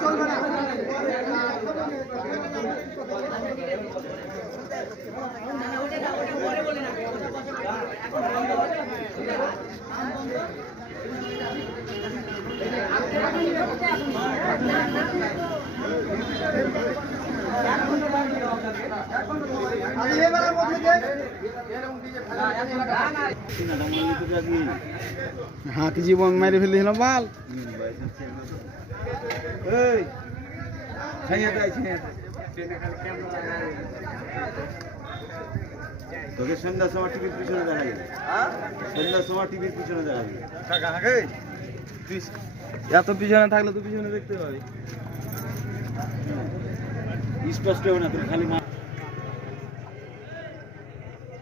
চলবে না। হাতি জীবন মেরে ফেলেছিল মাল। তোকে সন্ধ্যার সময় টিভির পিছনে দেখা যাবে, সন্ধ্যার সময় টিভির পিছনে দেখা যাবে। এত পিছনে থাকলে তো পিছনে দেখতে পাবি, স্পষ্ট হবে না, তুমি খালি